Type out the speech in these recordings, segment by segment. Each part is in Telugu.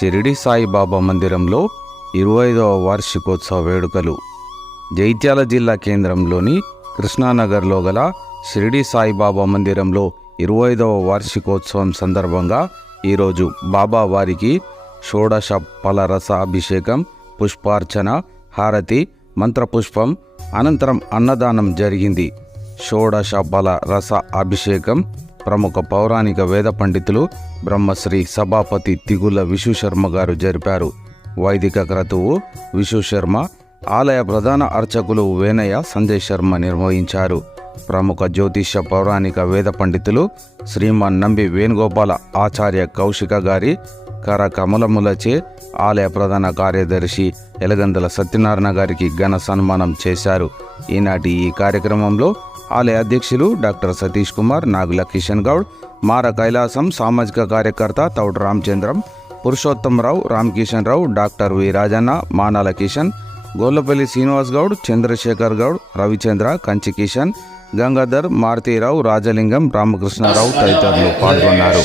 షిరిడి సాయిబాబా మందిరంలో ఇరవై ఐదవ వార్షికోత్సవ వేడుకలు. జైత్యాల జిల్లా కేంద్రంలోని కృష్ణానగర్లో గల షిరిడి సాయిబాబా మందిరంలో ఇరవై ఐదవ వార్షికోత్సవం సందర్భంగా ఈరోజు బాబా వారికి షోడశ రస అభిషేకం పుష్పార్చన హారతి మంత్రపుష్పం అనంతరం అన్నదానం జరిగింది. షోడశ బల రస అభిషేకం ప్రముఖ పౌరాణిక వేద పండితులు బ్రహ్మశ్రీ సభాపతి తిగుల విశుశర్మ గారు జరిపారు. వైదిక క్రతువు విశుశర్మ ఆలయ ప్రధాన అర్చకులు వేనయ్య సంజయ్ శర్మ నిర్వహించారు. ప్రముఖ జ్యోతిష్య పౌరాణిక వేద పండితులు శ్రీమాన్ నంబి వేణుగోపాల ఆచార్య కౌశిక గారి కరకమలములచే ఆలయ ప్రధాన కార్యదర్శి ఎలగందల సత్యనారాయణ గారికి ఘన సన్మానం చేశారు. ఈనాటి ఈ కార్యక్రమంలో ఆలయ అధ్యక్షులు డాక్టర్ సతీష్ కుమార్ నాగుల కిషన్ గౌడ్ మార కైలాసం సామాజిక కార్యకర్త తౌడు రామచంద్రం రామ్ కిషన్ రావు డాక్టర్ వి రాజన్న మానాల కిషన్ గోల్లపల్లి శ్రీనివాస్ గౌడ్ చంద్రశేఖర్ గౌడ్ రవిచంద్ర కంచి కిషన్ గంగాధర్ మారుతీరావు రాజలింగం రామకృష్ణారావు తదితరులు పాల్గొన్నారు.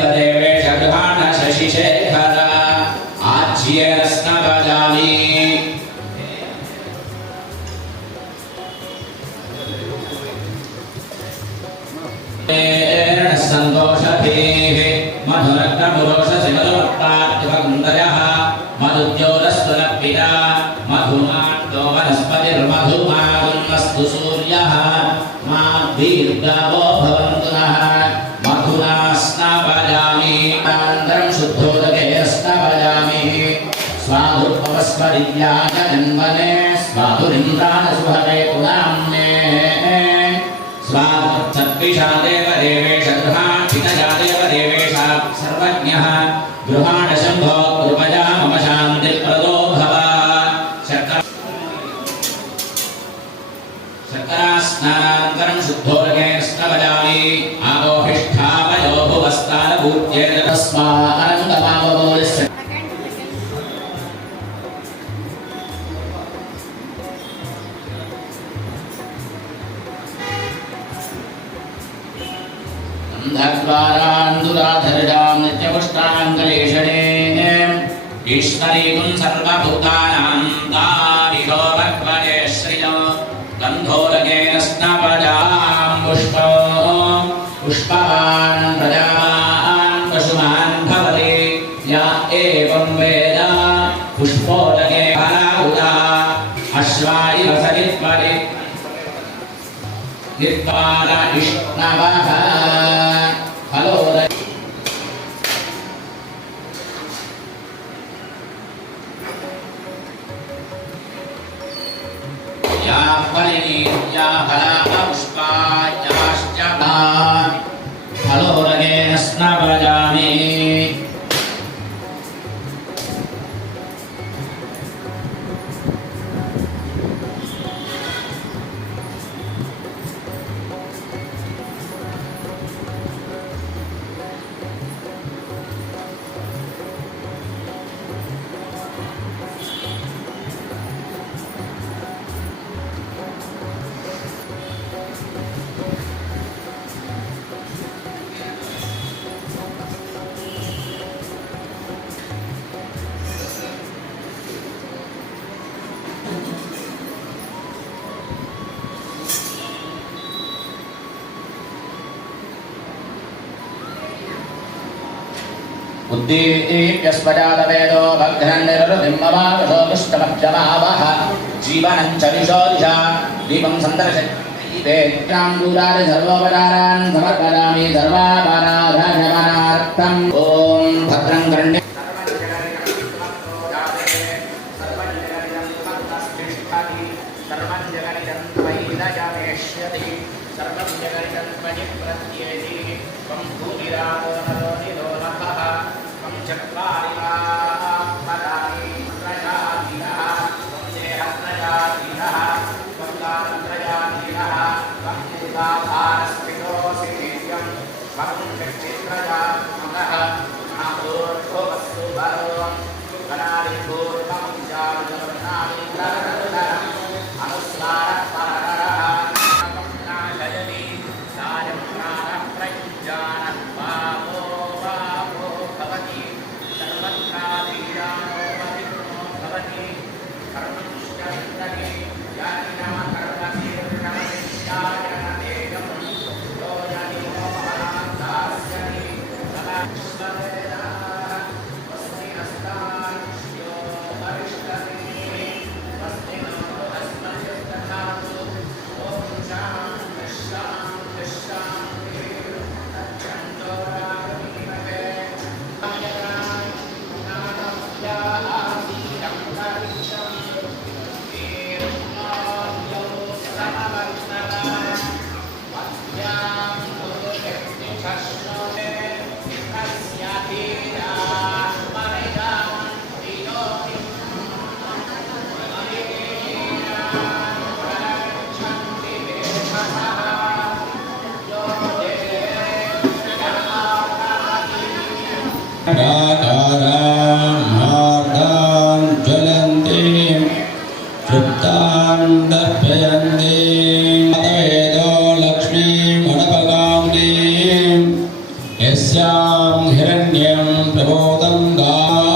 తదే आज्येरस्नवजामि सन्तोषधीः सरस्वतीयाय जन्मने स्वाधुरिन्द्राणसुहरे पुनाम्ने स्वाद्सद्विषा देवदेवेश गृहाक्षितया देवदेवेश सर्वज्ञः गृहा अन्धद्वारान्दुराधरजां नित्यपुष्टाङ्गलेशने ईश्वरीकुं सर्वभूतानां ताविशो भगवते श्रियो गन्धोरकेन स्नपजां पुष्पो पुष्पवान् प्रजावान् पशुमान् भवति या एवं वेद पुष्पोदके फलाहुता अश्वायिव सरित्वरि निर्वाण इष्णवः या उद्दीप्यस्वजातवेदो भग्ननिरृतिम्मवावशो दुष्टमक्षमावः जीवनं च विशोदिशा दीपं सन्दर्शयितेत्रां दूरारि सर्वोपचारान् समर्पयामि सर्वापराधनमनार्थम् ॐ भद्रं कर्ण्य त्वं Cash. यस्यां हिरण्यं प्रबोधं गान्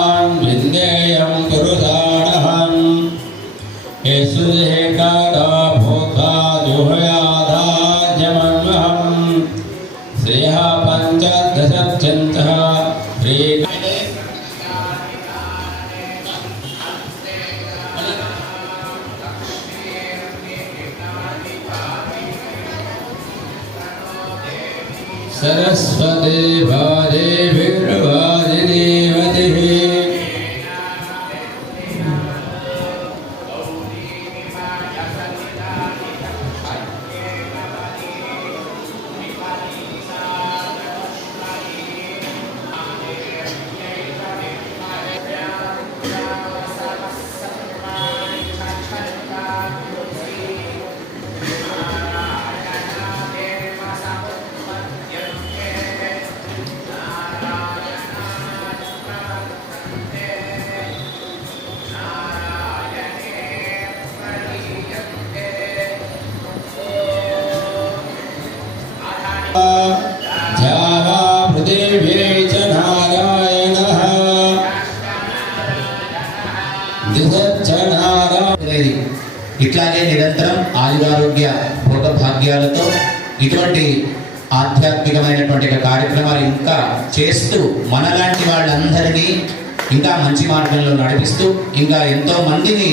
ఇటువంటి ఆధ్యాత్మికమైనటువంటి కార్యక్రమాలు ఇంకా చేస్తూ మనలాంటి వాళ్ళందరినీ ఇంకా మంచి మార్గంలో నడిపిస్తూ ఇంకా ఎంతో మందిని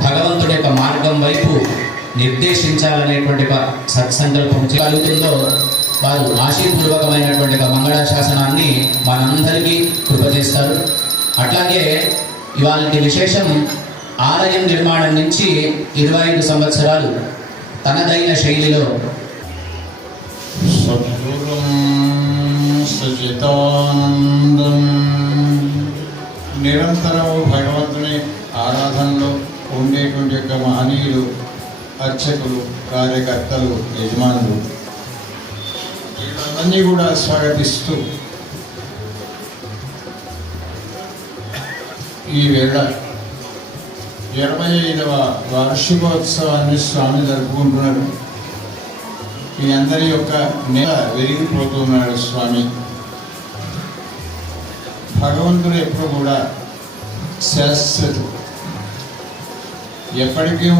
భగవంతుడి యొక్క మార్గం వైపు నిర్దేశించాలనేటువంటి సత్సంకల్పం కలుగుతుందో వారు ఆశీపూర్వకమైనటువంటి మంగళ శాసనాన్ని మనందరికీ కృపజేస్తారు అట్లాగే ఇవాళ విశేషం ఆలయం నిర్మాణం నుంచి ఇరవై ఐదు సంవత్సరాలు తనదైన శైలిలో. సచితానందం. నిరంతరము భగవంతుని ఆరాధనలో ఉండేటువంటి యొక్క మహనీయులు అర్చకులు కార్యకర్తలు యజమానులు. వీళ్ళందరినీ కూడా స్వాగతిస్తూ ఈ వేళ ఇరవై ఐదవ వార్షికోత్సవాన్ని స్వామి జరుపుకుంటున్నారు మీ అందరి యొక్క నెల విరిగిపోతున్నాడు స్వామి. భగవంతుడు ఎప్పుడు కూడా శాశ్వతుడు ఎప్పటికీ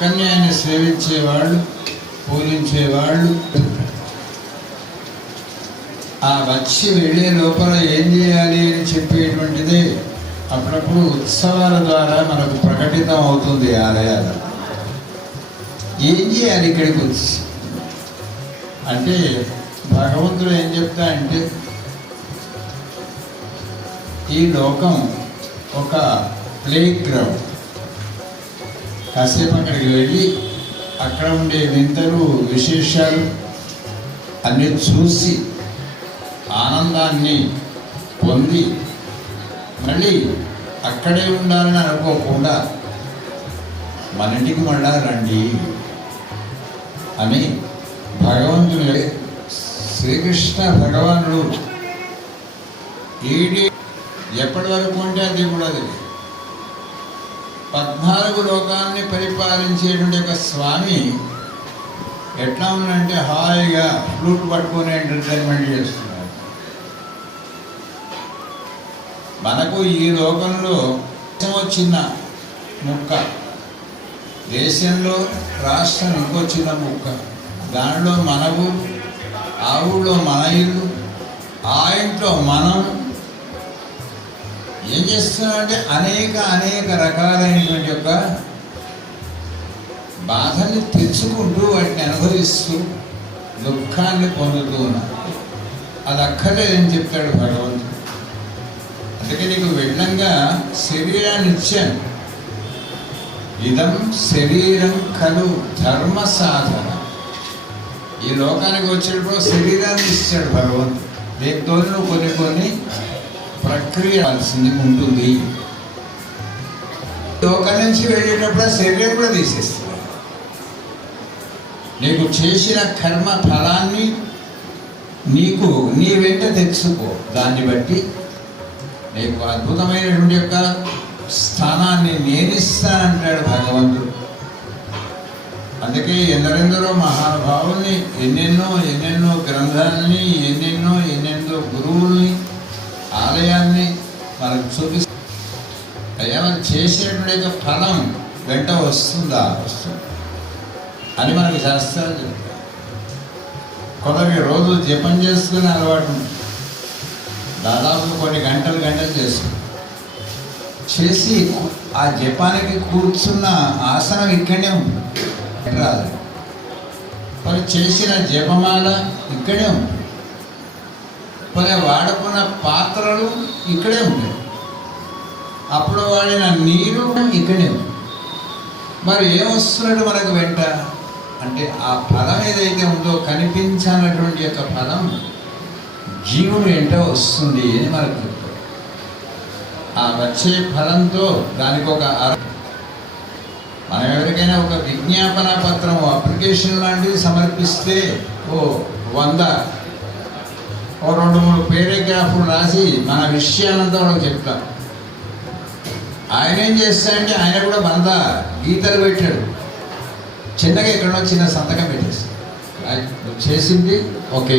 కానీ ఆయన సేవించేవాళ్ళు పూజించేవాళ్ళు. ఆ వచ్చి వెళ్ళే లోపల ఏం చేయాలి అని చెప్పేటువంటిదే అప్పుడప్పుడు ఉత్సవాల ద్వారా మనకు ప్రకటితం అవుతుంది ఆలయాలు. ఏం చేయాలి ఇక్కడికి వచ్చి? అంటే భగవంతుడు ఏం చెప్తా అంటే ఈ లోకం ఒక ప్లే గ్రౌండ్ కాసేపు అక్కడికి వెళ్ళి అక్కడ ఉండే వింతలు విశేషాలు అన్నీ చూసి ఆనందాన్ని పొంది మళ్ళీ అక్కడే ఉండాలని అనుకోకుండా మన ఇంటికి మళ్ళా రండి అని భగవంతుడే శ్రీకృష్ణ భగవానుడు ఏడి ఎప్పటి వరకు ఉంటే అది కూడా అది. పద్నాలుగు లోకాన్ని పరిపాలించేటువంటి ఒక స్వామి ఎట్లా ఉందంటే హాయిగా ఫ్లూట్ పట్టుకొని ఎంటర్టైన్మెంట్ చేస్తున్నాడు. మనకు ఈ లోకంలో దేశం చిన్న ముక్క దేశంలో రాష్ట్రం ఇంకో చిన్న ముక్క. దానిలో మన ఊరు ఆ ఊళ్ళో మన ఇల్లు ఆ ఇంట్లో మనం ఏం చేస్తున్నామంటే అనేక అనేక రకాలైనటువంటి యొక్క బాధల్ని తెచ్చుకుంటూ వాటిని అనుభవిస్తూ దుఃఖాన్ని పొందుతూ ఉన్నారు. అది అక్కర్లేదని చెప్తాడు భగవంతుడు. అందుకే నీకు వెళ్ళంగా శరీరాన్ని ఇచ్చాను. ఇదం శరీరం కలు ధర్మ సాధన. ఈ లోకానికి వచ్చేటప్పుడు శరీరాన్ని ఇచ్చాడు భగవంతుడు దీంతో నువ్వు కొన్ని కొన్ని ప్రక్రియ ఉంటుంది. లోకం నుంచి వెళ్ళేటప్పుడు శరీరం కూడా తీసేస్తుంది నీకు చేసిన కర్మ ఫలాన్ని నీకు నీ వెంట తెచ్చుకో. దాన్ని బట్టి నీకు అద్భుతమైనటువంటి యొక్క స్థానాన్ని నేనిస్తానంటాడు భగవంతుడు. అందుకే ఎందరెందరో మహానుభావుల్ని ఎన్నెన్నో ఎన్నెన్నో గ్రంథాలని ఎన్నెన్నో ఎన్నెన్నో గురువుల్ని ఆలయాన్ని మనకు చూపిస్తారు అయ్యా మనం చేసేటువంటి యొక్క ఫలం వెంట వస్తుందా? వస్తుంది. అని మనకు శాస్త్రాలు చెప్తారు కొందరికి రోజు జపం చేసుకునే అలవాటు ఉంది. దాదాపు కొన్ని గంటలు గంటలు చేసి చేసి ఆ జపానికి కూర్చున్న ఆసనం ఇక్కడే ఉంది. రాదు. మరి చేసిన జపమాల ఇక్కడే ఉంది. మరి వాడుకున్న పాత్రలు ఇక్కడే ఉంటాయి అప్పుడు వాడిన నీరు ఇక్కడే ఉంది. మరి ఏమొస్తున్నట్టు మనకు వెంట? అంటే ఆ పదం ఏదైతే ఉందో కనిపించాలన్నటువంటి యొక్క పదం జీవుడు ఏంటో వస్తుంది అని మనకు చెప్తారు ఆ వచ్చే ఫలంతో దానికి ఒక మనం ఎవరికైనా ఒక విజ్ఞాపన పత్రం అప్లికేషన్ లాంటివి సమర్పిస్తే ఓ వంద ఓ రెండు మూడు పేరాగ్రాఫ్లు రాసి మన విషయాలంతా వాళ్ళకి చెప్తాం. ఆయన ఏం చేస్తాడంటే ఆయన కూడా వంద గీతలు పెట్టాడు. చిన్నగా ఎక్కడో చిన్న సంతకం పెట్టేసి చేసింది ఓకే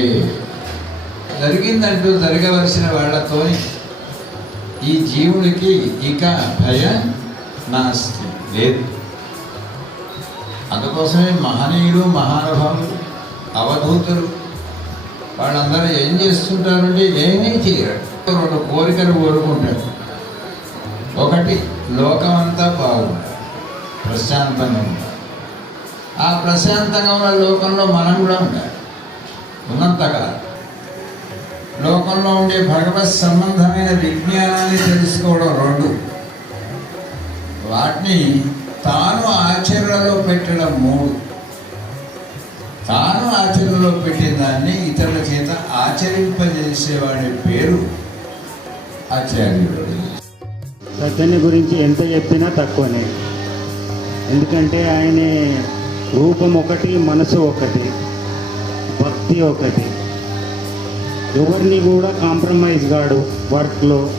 జరిగిందంటూ జరగవలసిన వాళ్ళతో ఈ జీవుడికి ఇక భయ నాస్తి లేదు. అందుకోసమే మహనీయులు మహానుభావులు అవధూతులు వాళ్ళందరూ ఏం చేస్తుంటారంటే ఏమీ చేయరు. రెండు కోరికలు కోరుకుంటారు. ఒకటి లోకమంతా బాగుండాలి ప్రశాంతంగా ఉండాలి. ఆ ప్రశాంతంగా ఉన్న లోకంలో మనం కూడా ఉండాలి. ఉన్నంతకాలం. లోకంలో ఉండే భగవత్ సంబంధమైన విజ్ఞానాన్ని తెలుసుకోవడం రెండు. వాటిని తాను ఆచరణలో పెట్టడం మూడు. తాను ఆచరణలో పెట్టిన దాన్ని ఇతరుల చేత ఆచరింపజేసేవాడి పేరు ఆచార్యుడు. సత్యని గురించి ఎంత చెప్పినా తక్కువనే. ఎందుకంటే ఆయన రూపం ఒకటి మనసు ఒకటి భక్తి ఒకటి. ఎవరిని కూడా కాంప్రమైజ్ కాడు వర్క్లో.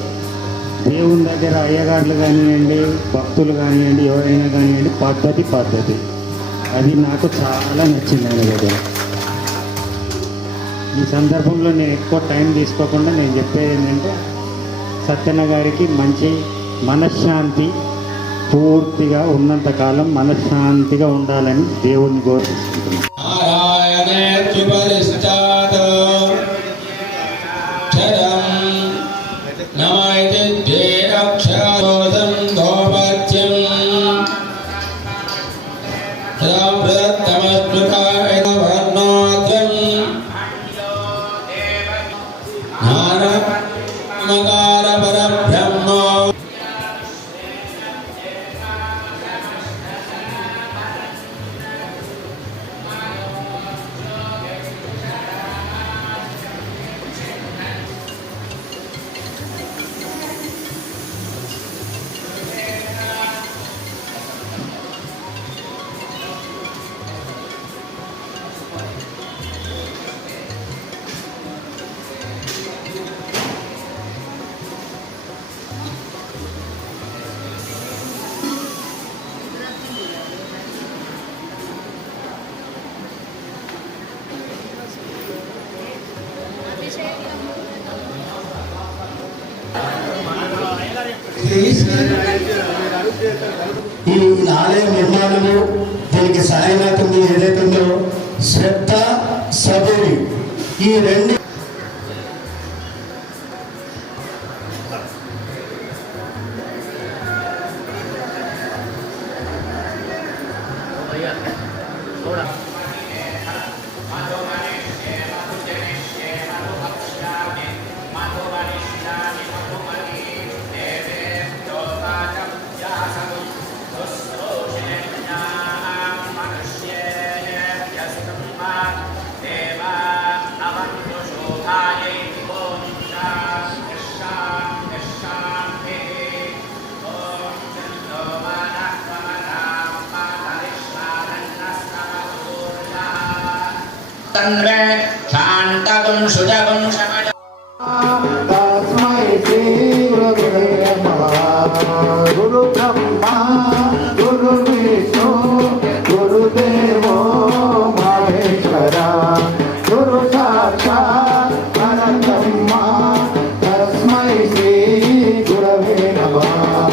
దేవుని దగ్గర అయ్యగారులు కానివ్వండి భక్తులు కానివ్వండి ఎవరైనా కానివ్వండి పద్ధతి పద్ధతి. అది నాకు చాలా నచ్చింది ఆయన దగ్గర. ఈ సందర్భంలో నేను ఎక్కువ టైం తీసుకోకుండా నేను చెప్పేది ఏంటంటే సత్యన గారికి మంచి మనశ్శాంతి పూర్తిగా ఉన్నంతకాలం మనశ్శాంతిగా ఉండాలని దేవుణ్ణి కోరుకుంటున్నాను. దీనికి సహాయమవుతుంది ఏదైతే ఉందో శ్రద్ధ సబూరి. ఈ రెండు चन्द्रे शान्तगुं सुजगुं तस्मै श्रीगुरुवे नमः गुरुब्रह्मा गुरुविष्णु गुरुदेवो महेश्वरा गुरु साक्षात् परब्रह्मा तस्मै श्रीगुरवे नमः